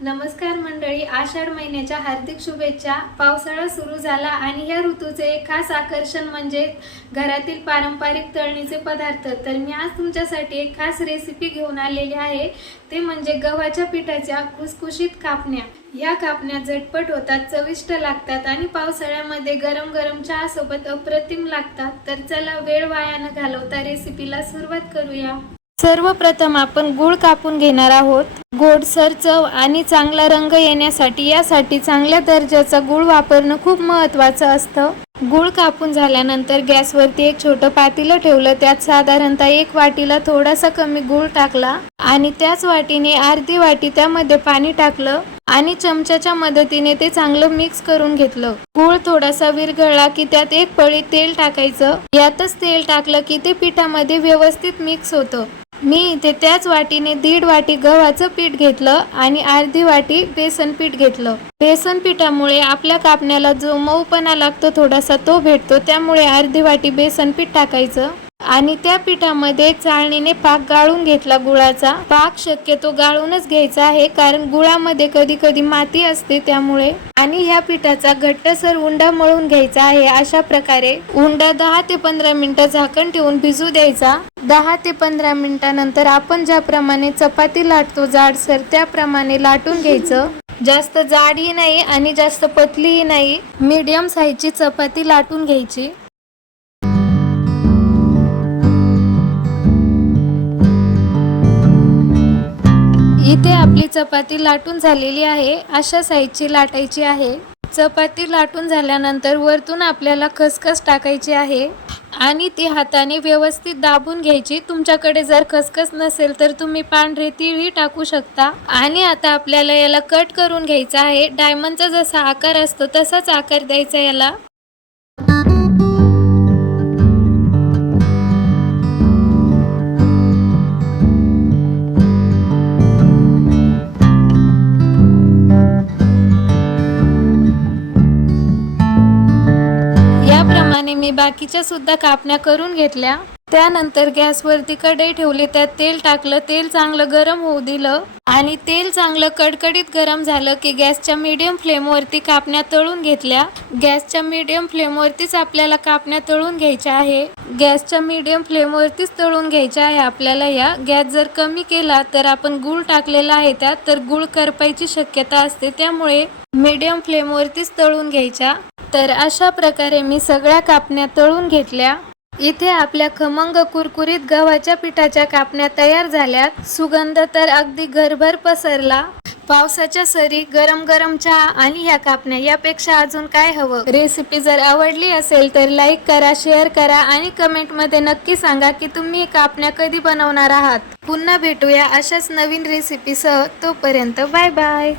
नमस्कार मंडळी आषाढ महिन्याच्या हार्दिक शुभेच्छा. पावसाळा सुरू झाला आणि या ऋतूचे एक खास आकर्षण म्हणजे घरातील पारंपरिक तळणीचे पदार्थ. तर मी आज तुमच्यासाठी एक खास रेसिपी घेऊन आलेली आहे. ते म्हणजे गव्हाच्या पिठाच्या खुसखुशीत कापण्या. या कापण्या झटपट होतात चविष्ट लागतात आणि पावसाळ्यामध्ये गरम गरम चहासोबत अप्रतिम लागतात. तर चला वेळ वाया न घालवता रेसिपीला सुरुवात करूया. सर्वप्रथम आपण गुळ कापून घेणार आहोत. गोडसर चव आणि चांगला रंग येण्यासाठी यासाठी चांगल्या दर्जाचा गुळ वापरणं खूप महत्वाचं असतं. गुळ कापून झाल्यानंतर गॅसवरती एक छोटं पातेलं ठेवलं. त्यात साधारणतः एक वाटीला थोडासा कमी गुळ टाकला आणि त्याच वाटीने अर्धी वाटी त्यामध्ये पाणी टाकलं आणि चमच्याच्या मदतीने ते चांगलं मिक्स करून घेतलं. गुळ थोडासा विरघळला की त्यात एक पळी तेल टाकायचं. यातच तेल टाकलं की ते पिठामध्ये व्यवस्थित मिक्स होतं. मी इथे त्याच वाटीने दीड वाटी गव्हाचं पीठ घेतलं आणि अर्धी वाटी बेसन पीठ घेतलं. बेसन पिठामुळे आपल्या कापण्याला जो मऊपणा लागतो थोडासा तो भेटतो त्यामुळे अर्धी वाटी बेसन पीठ टाकायचं. आणि त्या पिठामध्ये चाळणीने पाक गाळून घेतला गुळाचा. पाक शक्यतो गाळूनच घ्यायचा आहे कारण गुळामध्ये कधी कधी माती असते त्यामुळे. आणि ह्या पिठाचा घट्टसर उंडा मळून घ्यायचा आहे. अशा प्रकारे उंडा दहा ते पंधरा मिनिटं झाकण ठेवून भिजू द्यायचा. दहा ते पंधरा मिनिटानंतर आपण ज्याप्रमाणे चपाती लाटतो जाडसर त्याप्रमाणे लाटून घ्यायचं. जास्त जाडही नाही आणि जास्त पतलीही नाही. मीडियम साईजची चपाती लाटून घ्यायची. इथे आपली चपाती लाटून झालेली आहे. अशा साईजची लाटायची आहे. चपाती लाटून झाल्यानंतर वरतून आपल्याला खसखस टाकायची आहे. आणि ती हाताने व्यवस्थित दाबून घ्यायची. तुमच्याकडे जर खसखस नसेल तर तुम्ही पांढरे तीळही टाकू शकता. आणि आता आपल्याला याला कट करून घ्यायचा आहे. डायमंडचा जसा आकार असतो तसाच आकार द्यायचा याला. मी बाकीच्या सुद्धा कापण्या करून घेतल्या. त्यानंतर गॅसवरती कढई ठेवली त्यात तेल टाकलं तेल चांगलं गरम होऊ दिलं आणि तेल चांगलं कडकडीत गरम झालं की गॅसच्या मीडियम फ्लेमवरती कापण्या तळून घेतल्या. गॅसच्या मीडियम फ्लेमवरतीच आपल्याला कापण्या तळून घ्यायच्या आहे. गॅसच्या मीडियम फ्लेमवरतीच तळून घ्यायच्या आहे आपल्याला या. गॅस जर कमी केला तर आपण गुळ टाकलेला आहे त्यात तर गुळ करपायची शक्यता असते. त्यामुळे मीडियम फ्लेमवरतीच तळून घ्यायच्या. तर अशा प्रकारे मी सगळ्या कापण्या तळून घेतल्या. इथे आपल्या खमंग कुरकुरीत गव्हाच्या पिठाच्या कापण्या तयार झाल्यात. सुगंध तर अगदी घरभर पसरला. पावसाच्या सरी गरम गरम चहा आणि ह्या कापण्या यापेक्षा अजून काय हवं? रेसिपी जर आवडली असेल तर लाईक करा शेअर करा आणि कमेंटमध्ये नक्की सांगा की तुम्ही कापण्या कधी बनवणार आहात. पुन्हा भेटूया अशाच नवीन रेसिपीसह. तोपर्यंत बाय बाय.